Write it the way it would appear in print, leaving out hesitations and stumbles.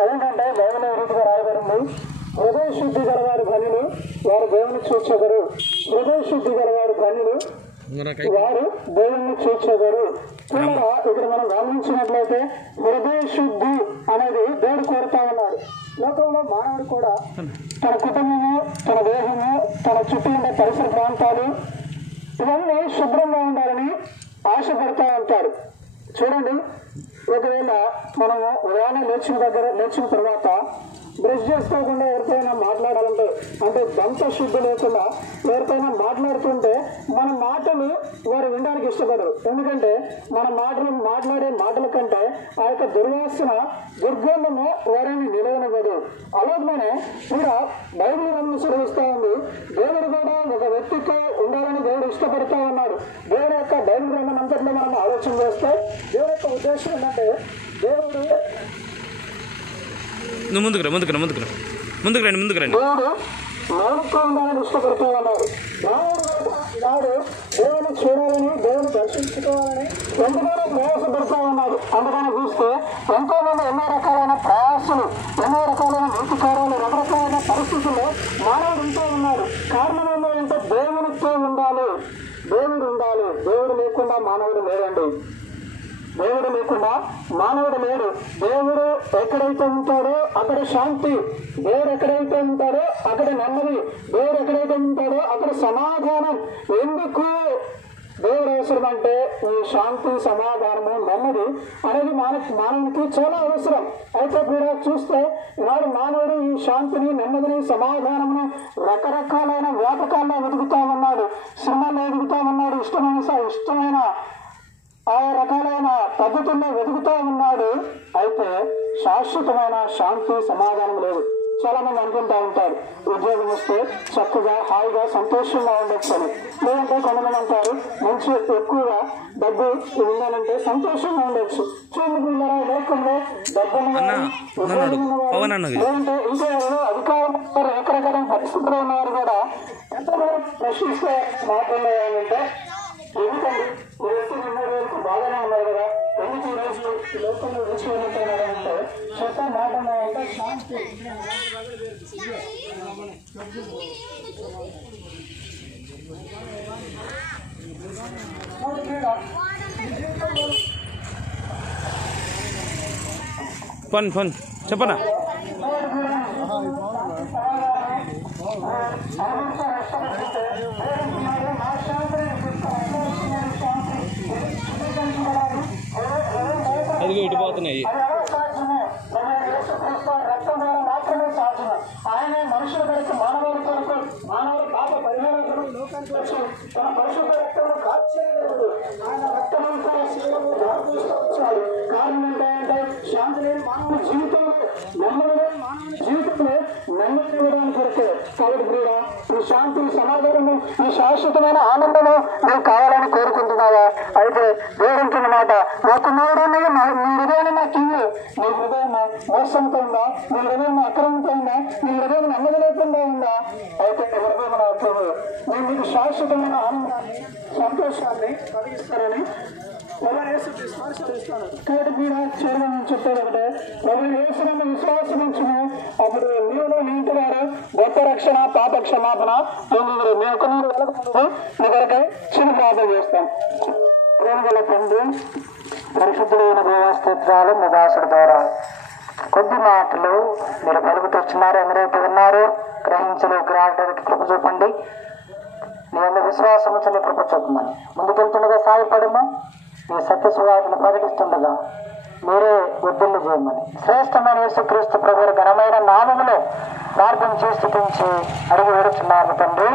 అదేంటంటే బైబిల్లో రీతిగా రాయబడింది, హృదయ శుద్ధి గలవారు ధన్యులు, వారు దేవుని చూచెదరు. హృదయ శుద్ధి గలవారు ధన్యులు, వారు దేవుణ్ణి చూచెదరు. ఇక్కడ మనం గమనించినట్లయితే హృదయ శుద్ధి అనేది దేవుడు కోరుతా ఉన్నాడు. లోకంలో మానవుడు కూడా తన కుటుంబము, తన దేహము, తన చుట్టూ ఉండే పరిసర ప్రాంతాలు ఇవన్నీ శుభ్రంగా ఉండాలని ఆశపడతా ఉంటారు. చూడండి, ఒకవేళ మనము ఉదయాన్నే లేచిన తర్వాత బ్రష్ చేసుకోకుండా ఎవరికైనా మాట్లాడాలంటే, అంటే దంత శుద్ధి లేకుండా ఎవరికైనా మాట్లాడుతుంటే మన మాటలు వారు వినడానికి ఇష్టపడరు. ఎందుకంటే మన మాట్లాడే మాటల కంటే ఆ యొక్క దుర్వాసన, దుర్గంధము వారిని నిలవనివ్వదు. అలాగనే కూడా బైబిల్ మనల్ని చదివిస్తూ ఉంది, దేవుడు కూడా ఒక వ్యక్తితో ఉండాలని దేవుడు ఇష్టపడతా ఉన్నాడు. దేవుడు యొక్క బైబిల్ గ్రంథం అంతట్లో మనం ఆలోచన చేస్తే దేవుడు యొక్క ఉద్దేశం ఏంటంటే, దేవుడు ముందుకు రండి. దేవుడు మానవుతో ఉండాలని ఇష్టపడుతూ ఉన్నాడు. నాడు దేవుని చూడాలని, దేవుని దర్శించుకోవాలని ఎంతగానో ప్రయాసపడుతూ ఉన్నాడు. అందుకని చూస్తే ఎంతో మంది ఎన్నో రకాలైన ప్రయాసాలు, ఎన్నో రకాలైన నీతి కార్యాలు, రకరకాలైన పరిస్థితుల్లో మానవుడు ఉంటూ ఉన్నాడు. కారణం ఏంటంటే దేవునితో ఉండాలి, దేవుడు ఉండాలి. దేవుడు లేకుండా మానవుడు లేడండి. దేవుడు లేకుండా మానవుడు లేడు. దేవుడు ఎక్కడైతే ఉంటాడో అక్కడ శాంతి, దేవుడు ఎక్కడైతే ఉంటాడో అక్కడ నెమ్మది, దేవుడు ఎక్కడైతే ఉంటాడో అక్కడ సమాధానం. ఎందుకు దేవుడు అవసరం అంటే ఈ శాంతి, సమాధానము, నెమ్మది అనేది మానవునికి చాలా అవసరం. అయితే కూడా చూస్తే ఈనాడు మానవుడు ఈ శాంతిని, నెమ్మదిని, సమాధానమును రకరకాలైన వ్యాపకాల్లో వెతుకుతా ఉన్నాడు, శ్రమల్లో వెతుకుతా ఉన్నాడు, ఇష్టమైన ఆయా రకాలైన పద్ధతుల్లో వెతుకుతూ ఉన్నాడు. అయితే శాశ్వతమైన శాంతి, సమాధానం లేదు. చాలా మంది అనుకుంటా ఉంటారు, ఉద్యోగం వస్తే చక్కగా, హాయిగా, సంతోషంగా ఉండొచ్చు అని. లేదంటే కొంతమంది అంటారు, మంచి ఎక్కువగా డబ్బు ఉండాలంటే సంతోషంగా ఉండొచ్చు. చూడండి, లోకంలో డబ్బు లేదంటే ఇంకా ఏదో అధికారం, రకరకాల పరిస్థితుల్లో ఉన్నవారు కూడా ఎంతమంది ప్రశ్నిస్తే మాట్లాడాలంటే, ఎందుకండి ఈ వ్యక్తి 2 రోజులకు బాగానే ఉన్నారు కదా, ఎందుకు ఈ రోజు ఈ లోకంలో రుచి వెళ్ళిపోయినారంటే చెత్త మాట్లాడాలంటే శాంతి. ఫన్ చెప్పనా, అదిగో ఇటుపోతున్నాయి. రక్తం ద్వారా మాత్రమే సాధ్యం. ఆయనే మనుషుల కొరకు, మానవుల కొరకు, మానవుల పాప పరిహారం కొరకు లోకానికి వచ్చి తన పరిశుద్ధ రక్తము కాల్చేయలేదు. ఆయన రక్తమంతా శిలువలో వచ్చాడు. కారణం ఏంటంటే శాంతి లేని మానవుని జీవితంలో, నెమ్మది లేని మానవుని జీవితంలో నెమ్మది ఇవ్వడానికి కొరకే. కాబట్టి కూడా ఈ శాంతి, సమాధానము, ఈ శాశ్వతమైన ఆనందము నువ్వు కావాలని కోరుకుంటున్నావా? అయితే దేవుడు మాట, నా కుమారుడు నీ హృదయాన్ని నాకు ఇవ్వు. నీ హృదయం మోసంతో ఉందా? నీ హృదయం అక్రమంతో ఉందా? నీ హృదయం నెమ్మది లేకుండా ఉందా? అయితే హృదయం నాకు నేను మీకు శాశ్వతమైన ఆనందాన్ని, సంతోషాన్ని కలిగిస్తానని కాబట్టి మీరు చేరమని చెప్పేది ఒకటే, యేసునందు విశ్వాసం ఉంచును, అప్పుడు నీవులో నీ ఇంటి వారు గొప్ప రక్షణ, పాప క్షమాపణ పొందుదురు. మీ యొక్క నీరు వెలగదు. మీ కొరకై చిన్న ప్రార్థన చేస్తాం. ప్రేమగల తండ్రి, పరిశుద్ధులైన దేవస్తోత్రాలు మీ దాసుడి ద్వారా కొద్ది మాటలు మీరు పలుకుతొచ్చున్నారు. ఎవరైతే ఉన్నారో గ్రహించడానికి కృప చూపండి. నీ అన్న విశ్వాసం నీ కృప చూపమని ముందుకెళ్తుండగా సాయపడము. నీ సత్య సువార్తను ప్రకటిస్తుండగా మీరే వృద్ధులు చేయమని శ్రేష్టమైన యేసుక్రీస్తు ప్రభువు ఘనమైన నామములో ప్రార్థన చేసి అడిగి వేడుచున్నాను తండ్రి.